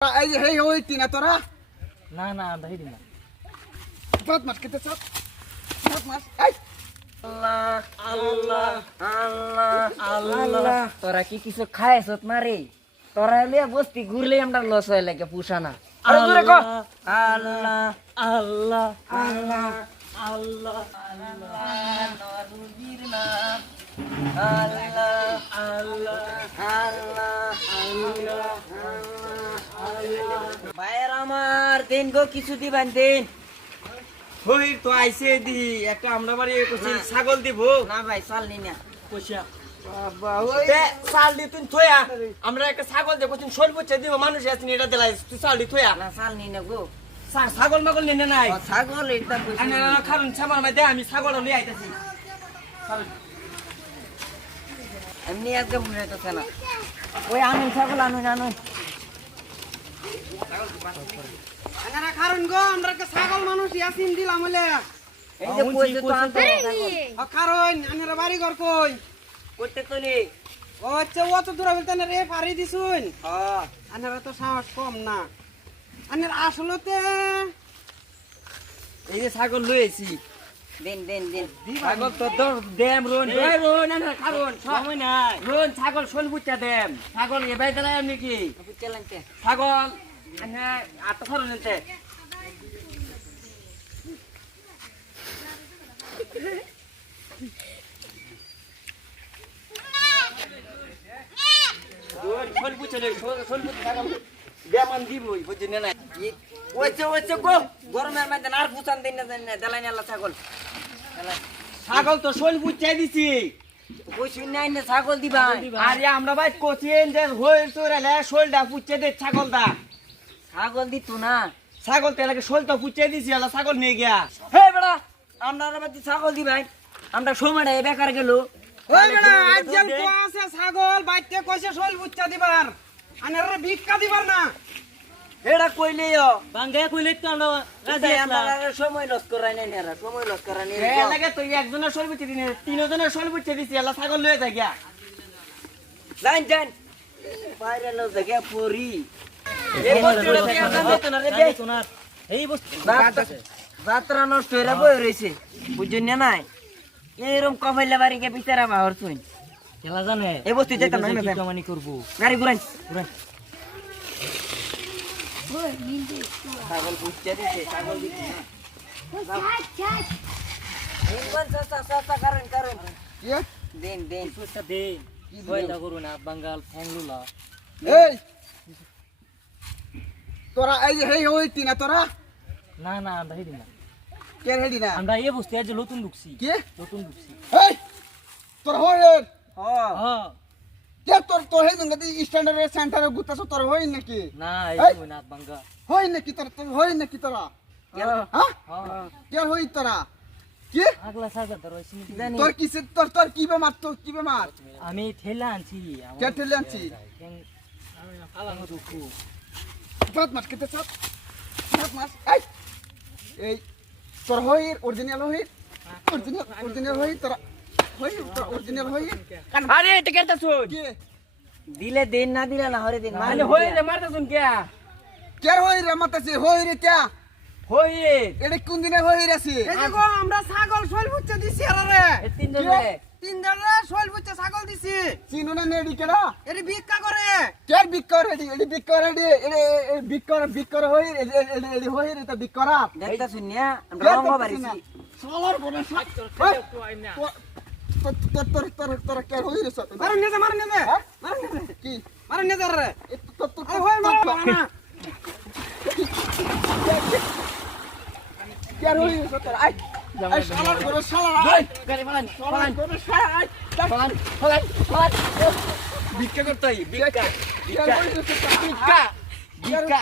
এই যে হেই হইতি না তোরা না না আমরা হেরি না সাত মাস কেটে সাত মাস এই আল্লাহ আল্লাহ আল্লাহ আল্লাহ তোরা কি কিছু খাইছত না রে তোরা লিয়ে বস্তি ঘুরলে আমরা লস হয়ে লাগে পুষানা আরে জোরে কর আল্লাহ আল্লাহ আল্লাহ আল্লাহ আল্লাহ নরুজির নাম আল্লাহ আল্লাহ আল্লাহ আল্লাহ আল্লাহ ভাইয়ের আমার দিন গো কিছু দিবেন দিন হই তো আইছে দি একটা আমরা বাড়ি কইছি ছাগল দিব না ভাই চাল নি না কইছা বাবা ওই তে চাল দি তুই থয়া আমরা একটা ছাগল দেব কইছি সর্বোচ্চ দিব মানুষ আছে এটা দিলাই তুই চাল দি থয়া না চাল নি না গো ছাগল মাগল নেনে নাই ছাগল এটা কইছি আনা খালুন ছাগল মধ্যে আমি ছাগল লই আইতাছি এমনি আজকে মনে হইতেছে না ওই আনুন ছাগল আনুন আনুন আনারা কারণ গো আমরা কে ছাগল মানুষ ইয়াসিন দিলাম হলে এই যে কইছে তো আনতে কারণ আনারা বাড়ি ঘর কই করতে তোলে ও আচ্ছা ও তো দূরা বলতে না রে পারি দিছুন হ্যাঁ আনারা তো সাহস কম না আনারা আসলতে এই যে ছাগল লই আইছি দিন দিন দিন ছাগল তো দর দেম রোন ভাই রোন আনা কারণ সময় নাই রোন ছাগল সলবুচ্চা দেম ছাগল এ ভাই দিলাই আমি কি চলেনতে ছাগল আনা আট খরচ নিতে গরমের মধ্যে আর পুচান দিন না দেলাই না ছাগল ছাগল তো শোল বুঝাই দিছি কইছি নাই না ছাগল দিবা আরে আমরা ভাই কোচিন যে হই চোরালে শোলটা পুচে দে ছাগলটা ছাগল দিত না ছাগল তেলাকে শোলটা পুচে দিছি আলা ছাগল নিয়ে গিয়া হে বেড়া আমরা মধ্যে ছাগল দিবাই আমরা সময়টা বেকার গেল ওই বেটা আজকাল কো আছে ছাগল বাইতে কইছে শোল বুচ্চা দিবার আনারা ভিক্ষা দিবার না এটা কইলেও বাঙ্গা কইলে তো আমরা রাজি আমরা সময় লস করাই নাই না সময় লস করাই নাই এলাকে তো একজনের শোল বুচে দিনে তিনজনের শোল বুচে দিছি আলা ছাগল লয়ে যায় গিয়া লাইন যান বাইরে লো জায়গা পরি এই বস্তুটা কি আর জানো তো না রে বে এই বস্তু যাত্রা নষ্ট হইরা বই রইছে বুঝুন না নাই এরকম কমাইলা বাড়িকে বিচারা বাহর শুন খেলা জানে এই বস্তু যেতাম না কি কামানি করব গাড়ি ঘুরান ঘুরান ছাগল বুঝতে দিছে ছাগল দিছে না ইনবান সস্তা কারণ কি দিন দিন সুস্তা দে কি বইলা করু না বাঙ্গাল ফ্যাংলুলা এই তোরা এই যে হেই হইতি না তোরা না না আমরা হেরি না কে হেডি না আমরা এই বস্তু আজ নতুন ঢুকছি কি নতুন ঢুকছি এই তোর হই হ্যাঁ হ্যাঁ কে তোর তোর হেই দঙ্গা স্ট্যান্ডার্ড সেন্টারে গুতাছ তোর হই নাকি না এই। এই না বাঙ্গা হই নাকি তোর তোর হই নাকি তোরা হ্যাঁ হ্যাঁ কে হই তোরা কি আগলা সাজা ধরছি জানি তোর কিসে তোর কি বেমার তোর কি বেমার আমি ঠেলা আনছি কে ঠেলে আনছি ফালানো দুঃখু সাত মাস কেটে সাত মাস এই তোর হই অরিজিনাল হই অরিজিনাল হই তোরা হই তোর অরিজিনাল হই আরে এটা কেটা শুন কি দিলে দিন না দিলে না হরে দিন মানে হই রে মারতা শুন কে কে হই রে মাতাছে হই রে কে হই রে এটা কোন দিনে হই রেছে এই যে গো আমরা ছাগল শোল বুচ্চা দিছি আরে এই তিন জন রে তিন রে শোল বুচ্চা ছাগল দিছি চিনো না নেডি কেডা এডি ভিক্ষা করে কে ভিক্ষা করে এডি ভিক্ষা করে এডি ভিক্ষা হই এডি হই রে তা ভিক্ষা দেখতা শুনিয়া আমরা রঙ্গ বাড়িছি সালার বনে তোর কে হই রে সত মারন নে কি মারন নে রে তোর হই মার না কে হই রে সত আই সালার বনে সালার আই গাড়ি ফালান ফালান বনে সালার আই ফালান ফালান ফালান ভিক্ষা করতেই ভিক্ষা ভিক্ষা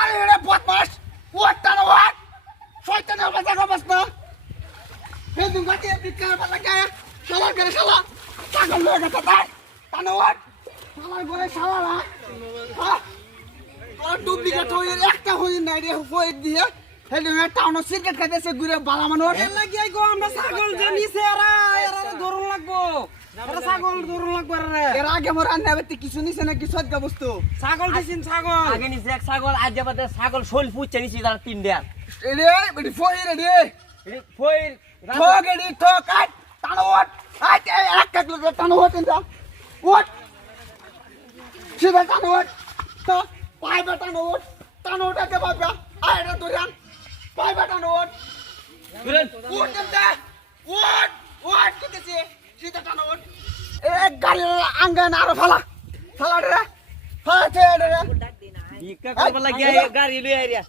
আরে রে বদমাস ওটা না ওট শয়তানের বাচ্চা গবস না হে দুঙ্গা দিয়ে বিকার বালা গায় শালা করে শালা পাগল হয়ে গেছে তাই তানো ওট শালা করে শালা না হ্যাঁ তোর ডুপ্লিকেট হয়ে একটা হয়ে নাই রে হয়ে দিয়ে হে দুঙ্গা টাউন সিগারেট খাইতেছে ঘুরে বালা মানুষ এর লাগি গো আমরা ছাগল যে নিছে এরা ধরন লাগবো ছাগল দৌড় লাগবে রে এর আগে মোর রান্না করতে কিছু নিছে না কিছু আজকে বস্তু ছাগল দিছেন ছাগল আগে নিচে এক ছাগল আজ যাবাতে ছাগল শোল পুচ্ছে নিছি তারা 3 দেয়া রে বডি ফই রে ফইর ঠক এডি ঠক আট টানো ওট আট এক এক লোক টানো ওট ইন্দা ওট সিধা টানো ওট তো পাই টানো ওট কে বাবা আইরা তোরান পাই টানো ওট দুরেন ওট দে ওট ওট কিতেছে সিধা টানো ওট এক গাড়ি আঙ্গান আর ফালা ফালা রে ফালা রে ইকা করবা লাগিয়া গাড়ি লই আইরা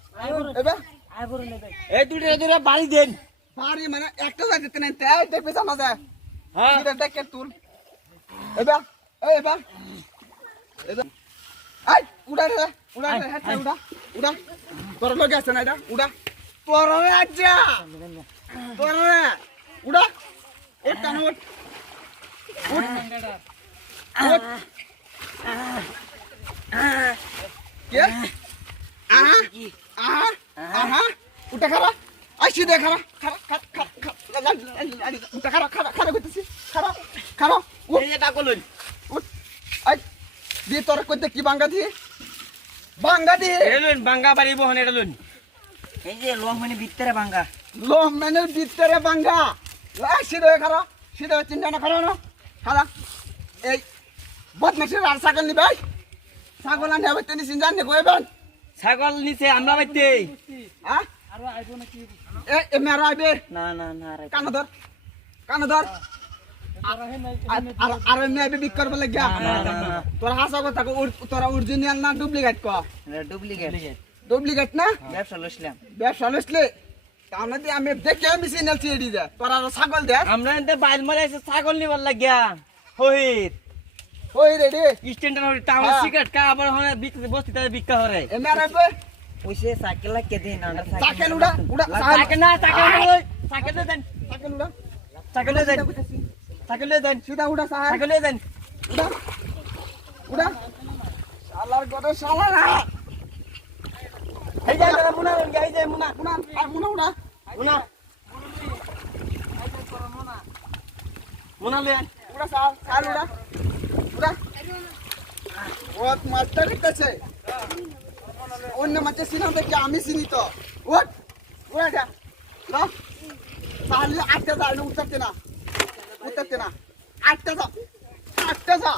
এবে এই দুরে বাড়ি দেন বাড়ি মানে একটা যাইতে না তাই দেখবে জানা যায় হ্যাঁ সিধা দেখে তুল এবে এবে এবে আই উড়া রে হেড উড়া উড়া তোর লগে আছে না এটা উড়া তোর রে আজ্জা তোর রে উড়া ওট টানো ওট ওট ওট কে আহা আহা আহা উঠা খারা আইছি দে খারা খারা খারা উঠা খারা খারা খারা করতেছি খারা খারা উঠ এই যে ডাকলুন উঠ আই দি তোর কইতে কি বাঙ্গা দি এলুন বাঙ্গা বাড়ি বহন এলুন এই যে লোক মানে ভিতরে ভাঙ্গা লো মেনের ভিতরে বাঙ্গা আইছি দে খারা সিধা চিন্তা না খারা না খারা এই বদমাশের আর ছাগল নি ভাই ছাগল আনে হবে তিনি চিন্তা নে কইবেন ছাগল নিচে আমরা বাইতে হ্যাঁ এ মেরা আইবে না না না রে কানো ধর আর এমনি আইবে বিক করবে লাগিয়া তোর হাসা কথা তোরা অরিজিনাল না ডুপ্লিকেট ক ডুপ্লিকেট না ব্যবসা লইছিলাম ব্যবসা লইছলে তাহলে দি আমি দেখে আমি সিনাল ছিড়ি দে তোরা ছাগল দে আমরা এতে বাইল মারাইছে ছাগল নিবার লাগিয়া হইত ওই রে রে স্ট্যান্ডার্ড হই টাউন সিগারেট কা আবার হনে বিক্রি বস্তিতে বিক্কা হরে এ মেরা আইবে ওইসে সাইকেল লাগে দেন না সাইকেল উড়া সাইকেল না সাইকেল লই সাইকেল দেন সাইকেল উড়া সাইকেল দেন সাইকেল দেন সিধা উড়া সাহেব সাইকেল দেন উড়া উড়া শালার গড়ে শালা না এই যে মুনা এই যে মুনা মুনা মুনা উড়া মুনা মুনা লে উড়া সার উড়া উড়া ওত মাস্টার কইতেছে অন্য মাছে সিনা দেখে আমি চিনি তো ওট উড়া যা না তাহলে আটটা যা উঠতে না আটটা যা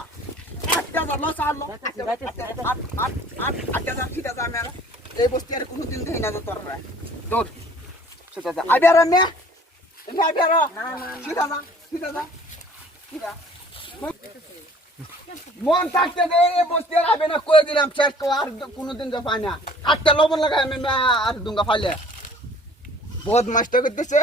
লো সার লো আটটা যা ঠিক আছে আমি এই বস্তি আর কোনোদিন দেখি না তোর দৌড় সেটা যা আইবে আর আমি আইবে আর সিধা যা মন থাকতে দে এই বস্তি আর আইবে না কই দিলাম শেষ কো আর কোনোদিন যা পাই না আটটা লবণ লাগাই আমি আর দুঙ্গা ফাইলে বহুত মাস্টার করতেছে